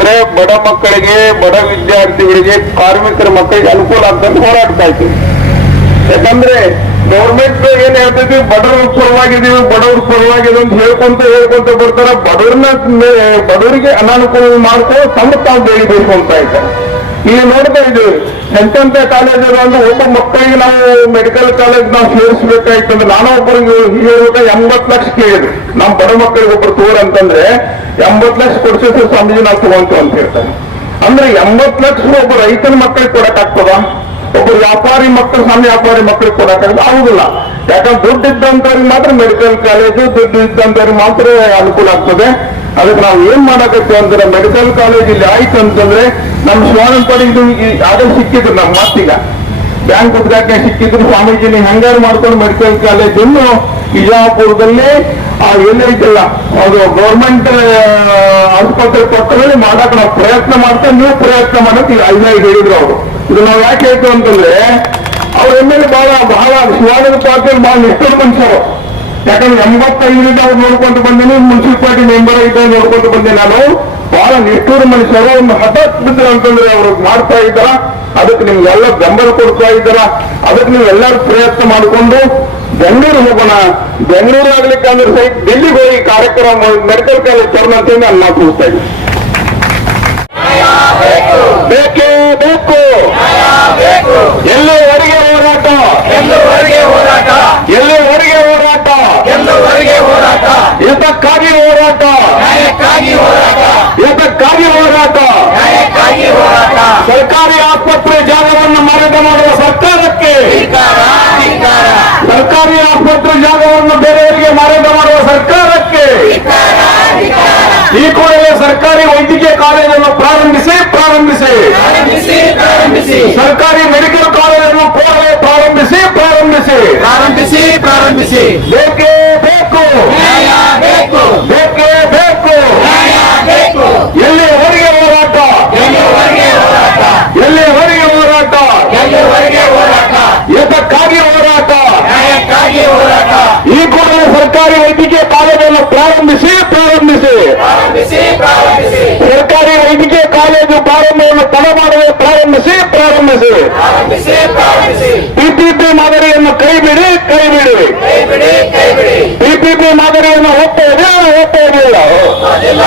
ಅಂತಂದ್ರೆ ಬಡ ಮಕ್ಕಳಿಗೆ, ಬಡ ವಿದ್ಯಾರ್ಥಿಗಳಿಗೆ, ಕಾರ್ಮಿಕರ ಮಕ್ಕಳಿಗೆ ಅನುಕೂಲ ಆಗ್ತಂತ ಹೋರಾಡ್ತಾ ಇತ್ತು ಯಾಕಂದ್ರೆ ಗೌರ್ಮೆಂಟ್ ಏನ್ ಹೇಳ್ತೈತಿ ಬಡವ್ರ ಪರವಾಗಿದೀವಿ ಬಡವ್ರ ಪರವಾಗಿದೆ ಅಂತ ಹೇಳ್ಕೊಂತ ಹೇಳ್ಕೊಂತ ಬರ್ತಾರ. ಬಡವ್ರನ್ನ ಬಡವರಿಗೆ ಅನಾನುಕೂಲ ಮಾಡ್ಕೊಂಡು ತಮ್ಮ ತಾವು ಬೆಳಿಬೇಕು ಅಂತ ಇದ್ದಾರೆ ಈಗ ನೋಡ್ತಾ ಇದ್ದೀವಿ, ಎಂತೆಂತ ಕಾಲೇಜ್ ಅಂದ್ರೆ ಒಬ್ಬ ಮಕ್ಕಳಿಗೆ ನಾವು ಮೆಡಿಕಲ್ ಕಾಲೇಜ್ ನಾವು ಸೇರಿಸ್ಬೇಕಾಯ್ತಂದ್ರೆ ನಾನೊಬ್ಬರಿಗೆ ಹೇಳ್ಬೇಕು ಎಂಬತ್ ಲಕ್ಷ ಕೇಳಿದ್ರು. ನಮ್ಮ ಬಡ ಮಕ್ಕಳಿಗೆ ಒಬ್ರು ತೋರ್ ಅಂತಂದ್ರೆ ಎಂಬತ್ ಲಕ್ಷ ಕೊಡ್ಸಿದ್ರೆ ಸ್ವಾಮೀಜಿ ನಾವು ತಗೊಂತೀವಿ ಅಂತ ಹೇಳ್ತಾರೆ. ಅಂದ್ರೆ ಎಂಬತ್ ಲಕ್ಷ ಒಬ್ಬ ರೈತನ ಮಕ್ಕಳಿಗೆ ಕೊಡಕ್ಕಾಗ್ತದ? ಒಬ್ಬ ವ್ಯಾಪಾರಿ ಮಕ್ಕಳು, ಸಣ್ಣ ವ್ಯಾಪಾರಿ ಮಕ್ಕಳಿಗೆ ಕೊಡಕ್ಕಾಗಲ್ಲ ಆಗುದಿಲ್ಲ. ಯಾಕಂದ್ರೆ ದುಡ್ಡು ಇದ್ದಂತವ್ರಿಗೆ ಮಾತ್ರ ಮೆಡಿಕಲ್ ಕಾಲೇಜು ದುಡ್ಡು ಇದ್ದಂತವ್ರಿಗೆ ಮಾತ್ರ ಅನುಕೂಲ ಆಗ್ತದೆ. ಅದಕ್ಕೆ ನಾವು ಏನ್ ಮಾಡಕತ್ತೀವಿ ಅಂದ್ರೆ ಮೆಡಿಕಲ್ ಕಾಲೇಜ್ ಇಲ್ಲಿ ಆಯ್ತು ಅಂತಂದ್ರೆ ನಮ್ಮ ಇದು ಅದೇ ಸಿಕ್ಕಿದ್ರು ನಮ್ಮ ಮಾತಿಗ. ಬ್ಯಾಂಕ್ ಉದ್ಘಾಟನೆ ಸಿಕ್ಕಿದ್ರು ಸ್ವಾಮೀಜಿನ ಹೆಂಗಾರು ಮಾಡ್ಕೊಂಡು ಮೆಡಿಕಲ್ ಕಾಲೇಜನ್ನು ವಿಜಯಪುರದಲ್ಲಿ ಆ ಏನೈತಿಲ್ಲ ಅದು ಗೌರ್ಮೆಂಟ್ ಆಸ್ಪತ್ರೆ ಪಕ್ಕದಲ್ಲಿ ಮಾಡಕ್ ನಾವು ಪ್ರಯತ್ನ ಮಾಡ್ತಾ ನೀವು ಪ್ರಯತ್ನ ಮಾಡಕ್ ಈಗ ಐದು ಹೇಳಿದ್ರು ಅವರು. ಇದು ನಾವು ಯಾಕೆ ಹೇಳ್ತು ಅಂತಂದ್ರೆ, ಅವ್ರ ಎಂ ಎಲ್ ಬಹಳ ಬಹಳ ಶಿವಾನಂದ ಪಾಟೀಲ್ ಬಹಳ ನಿಷ್ಠರ ಮನುಷ್ಯರು. ಯಾಕಂದ್ರೆ ಎಂಬತ್ತೈದರಿಂದ ಅವ್ರು ನೋಡ್ಕೊಂಡು ಬಂದೇನೆ ಮುನ್ಸಿಪಾಲಿಟಿ ಮೆಂಬರ್ ಇದ್ದ ನೋಡ್ಕೊಂಡು ಬಂದೆ ನಾನು. ಬಹಳ ನಿಷ್ಠೂರ ಮನುಷ್ಯರು ಒಂದು ಹಠಾತ್ ಬಿದ್ರು ಅಂತಂದ್ರೆ ಅವ್ರು ಮಾಡ್ತಾ ಇದ್ದಾರ. ಅದಕ್ಕೆ ನಿಮ್ಗೆಲ್ಲ ಬೆಂಬಲ ಕೊಡ್ತಾ ಇದ್ದಾರ. ಅದಕ್ಕೆ ನೀವು ಎಲ್ಲರೂ ಪ್ರಯತ್ನ ಮಾಡಿಕೊಂಡು ಬೆಂಗಳೂರು ಹೋಗೋಣ. ಬೆಂಗಳೂರು ಆಗ್ಲಿಕ್ಕೆ ಅಂದ್ರೆ ಸಹಿತ ಡೆಲ್ಲಿಗೆ ಹೋಗಿ ಕಾರ್ಯಕ್ರಮ ಮೆಡಿಕಲ್ ಕಾಲೇಜ್ ತರೋಣ ಅಂತ ನಾನು ಮಾತುಕೊಳ್ತಾ ಇದ್ದೀನಿ. ಬೇಕೇ ಬೇಕು. ಎಲ್ಲಿವರೆಗೆ ಹೋರಾಟ. ಎಲ್ಲುವರೆಗೆ ಹೋರಾಟ. ಎಲ್ಲಿವರೆಗೆ ಹೋರಾಟ. ಎಲ್ಲುವರೆಗೆ ಹೋರಾಟ. ಇದಕ್ಕಾಗಿ ಹೋರಾಟ. ನ್ಯಾಯಕ್ಕಾಗಿ ಹೋರಾಟ. ಇದಕ್ಕಾಗಿ ಹೋರಾಟ. ಸರ್ಕಾರಿ ವೈದ್ಯಕೀಯ ಕಾಲೇಜನ್ನು ಪ್ರಾರಂಭಿಸಿ ಪ್ರಾರಂಭಿಸಿ. ಸರ್ಕಾರಿ ಮೆಡಿಕಲ್ ಕಾಲೇಜನ್ನು ಕೂಡಲೇ ಪ್ರಾರಂಭಿಸಿ ಪ್ರಾರಂಭಿಸಿ. ಪ್ರಾರಂಭಿಸಿ ಪ್ರಾರಂಭಿಸಿ. ಬೇಕೇ ಬೇಕು. ಬೇಕು. ಬೇಕೇ ಬೇಕು. ಎಲ್ಲಿ ಎಲ್ಲಿವರೆಗೆ ಹೋರಾಟ? ಹೋರಾಟ? ಎಲ್ಲಿವರೆಗೆ ಹೋರಾಟ? ನ್ಯಾಯಕ್ಕಾಗಿ ಹೋರಾಟ? ಈ ಕೂಡಲೇ ಸರ್ಕಾರಿ ವೈದ್ಯಕೀಯ ಕಾಲೇಜನ್ನು ಪ್ರಾರಂಭಿಸಿ ಪ್ರಾರಂಭಿಸಿ. ಪ್ರಾರಂಭಿಸಿ ಪ್ರಾರಂಭಿಸಿ. ಸರ್ಕಾರಿ ವೈದ್ಯಕೀಯ ಕಾಲೇಜು ಪ್ರಾರಂಭವನ್ನು ತಡೆ ಮಾಡದೆ ಪ್ರಾರಂಭಿಸಿ ಪ್ರಾರಂಭಿಸಿ. ಪ್ರಾರಂಭಿಸಿ ಪ್ರಾರಂಭಿಸಿ. ಪಿಪಿಪಿ ಮಾದರಿಯನ್ನು ಕೈ ಬಿಡಿ ಕೈ ಬಿಡಿ ಕೈ ಬಿಡಿ ಕೈ ಬಿಡಿ ಪಿಪಿಪಿ ಮಾದರಿಯನ್ನು ಒಪ್ಪುವುದೇ ಒಪ್ಪುವುದಿಲ್ಲ. ಒಪ್ಪೋದಿಲ್ಲ